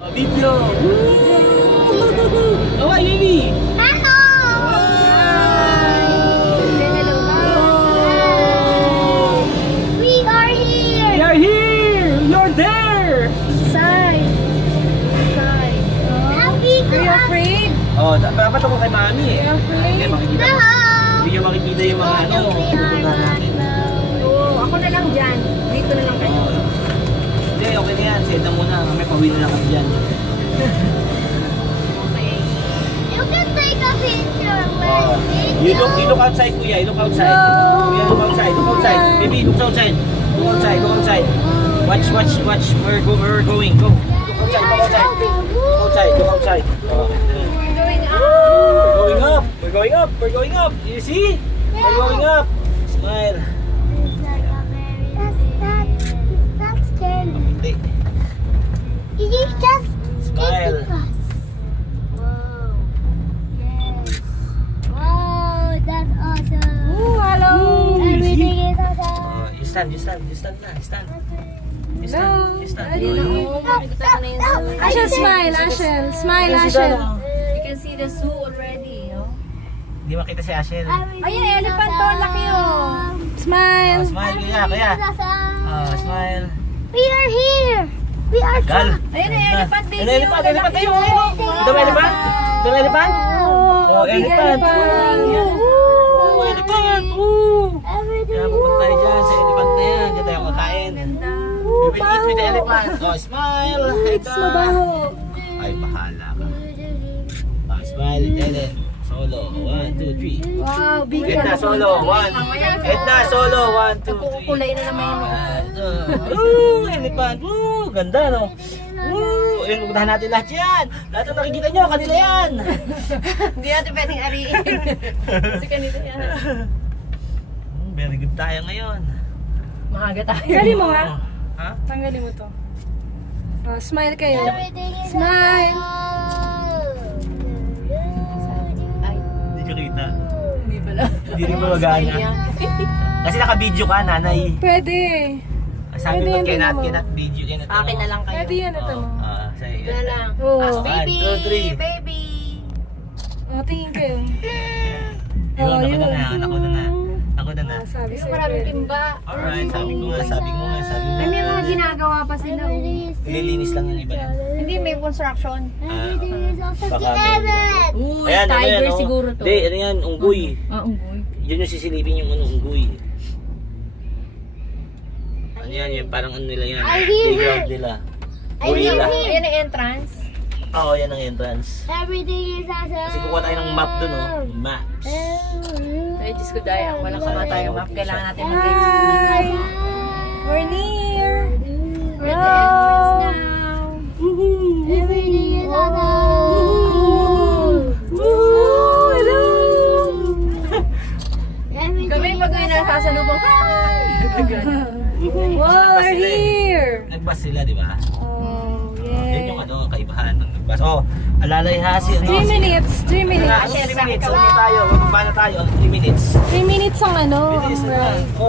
Video! Oh, hi, baby! Hello! We are here! We are here! You're there! Side. Happy to Are you have afraid? Oh, dapat ako kay mami eh. Are you afraid? Hindi makikita. No! Hindi nyo makikita yung mga ano. Pupuntahan natin. Oo, ako na lang dyan. Dito na lang kayo. Oh. Hindi, okay na yan. Set na muna. May pauwi na lang kami dyan. Okay. You can take a picture with Oh. video. You look outside, kuya. You look outside. No. Kuya, look outside. Look outside. Baby, look outside. Look outside. Look outside. Watch. Where we're going. Go. Look outside. Look outside. Look outside. Oh. We're going up. We're going up. You see? We're going up. Smile. That's not scary. Hindi. He's just Smile. taking us. Whoa. Yes. Wow, that's awesome. Ooh, hello. Everything is awesome. Oh, you stand na. Stand. Hello. You stand. Ay, di na. Oh, Makikita ko na yung zoo. Ashel, smile. Ashel. Smile, Yes, Ashel. ikaw. You can see the zoo already, no? Hindi makita si Ashel. Ayun, elephant to. Laki, oh. Smile. Oh, smile, kuya. Oh, smile. We are here. We are Gal. Ayun, elephant baby. Ano, elephant tayo. Ito ba elephant? Ito ba elephant? Oh, big elephant. elephant. Oh, elephant. Oh. Everything Kaya pupunta tayo dyan sa elephant na yan. Diyan tayo kakain. Ganda. We will eat with the elephant. Oh, smile. It's mabaho. Ay, bahala ka. Oh, smile. Eden. Solo. 1, 2, 3. Wow, big Edna, solo. 1. Edna, solo. 1, 2, 3. Kulay na naman Woo! Elephant! Woo! Ganda, no? Woo! Ayun, pupuntahan natin lahat yan! Lahat ng nakikita nyo, kanila yan! Hindi natin pwedeng ariin. Kasi kanito yan. Very good tayo ngayon. Maaga tayo. Tanggalin mo nga. Ha? Tanggalin mo to. Smile kayo. Everything is Smile. Ay, Hindi ka kita. hindi pala. Hindi rin magana. Kasi naka-video ka, nanay. Pwede. Sabi Pwede ko, yan, cannot tingnan mo. video. Cannot Akin na lang kayo. Pwede yan ito mo. Sa'yo. Ito na lang. Oo. Ah, One, baby, two, three. baby. Tingin kayo. Yun, Oh, ako yun. na na. Ako na na. Sabi Yung sa'yo. maraming pwede. timba. Alright, sabi ko nga. Ay, may mga ginagawa pa sila. Ililinis lang yung iba yan. Hindi, may construction. Everything is awesome. Baka Together. Uy, Ayan, ano tiger yan, oh. siguro to. Hindi, ano yan, unggoy. Ah, unggoy. Yun yung sisilipin yung ano, unggoy. Ano yan, yung parang ano nila yan. I hear Playground it. nila. I Gorilla. hear it. Ayan ang entrance. Oo, yan ang entrance. Everything is awesome. Kasi kukuha tayo ng map dun, oh. Maps. Ay, Diyos ko daya. Walang kama tayo map. Kailangan natin Hi. mag-exit. We're near. We're at the entrance now. Everything is awesome. Woo! Hello! Kami pag may nakasalubong. Hi! Wow, we're here. Nagbas sila, di ba? Oh, Yan yung yeah. ano, kaibahan ng nagbas. Oh, alalay hasi. 3 minutes. 3 Ano, minutes. 3 minutes. Ano tayo? Bababa na tayo. 3 minutes. 3 minutes ang ano. Bilis ang na. ride. Oh.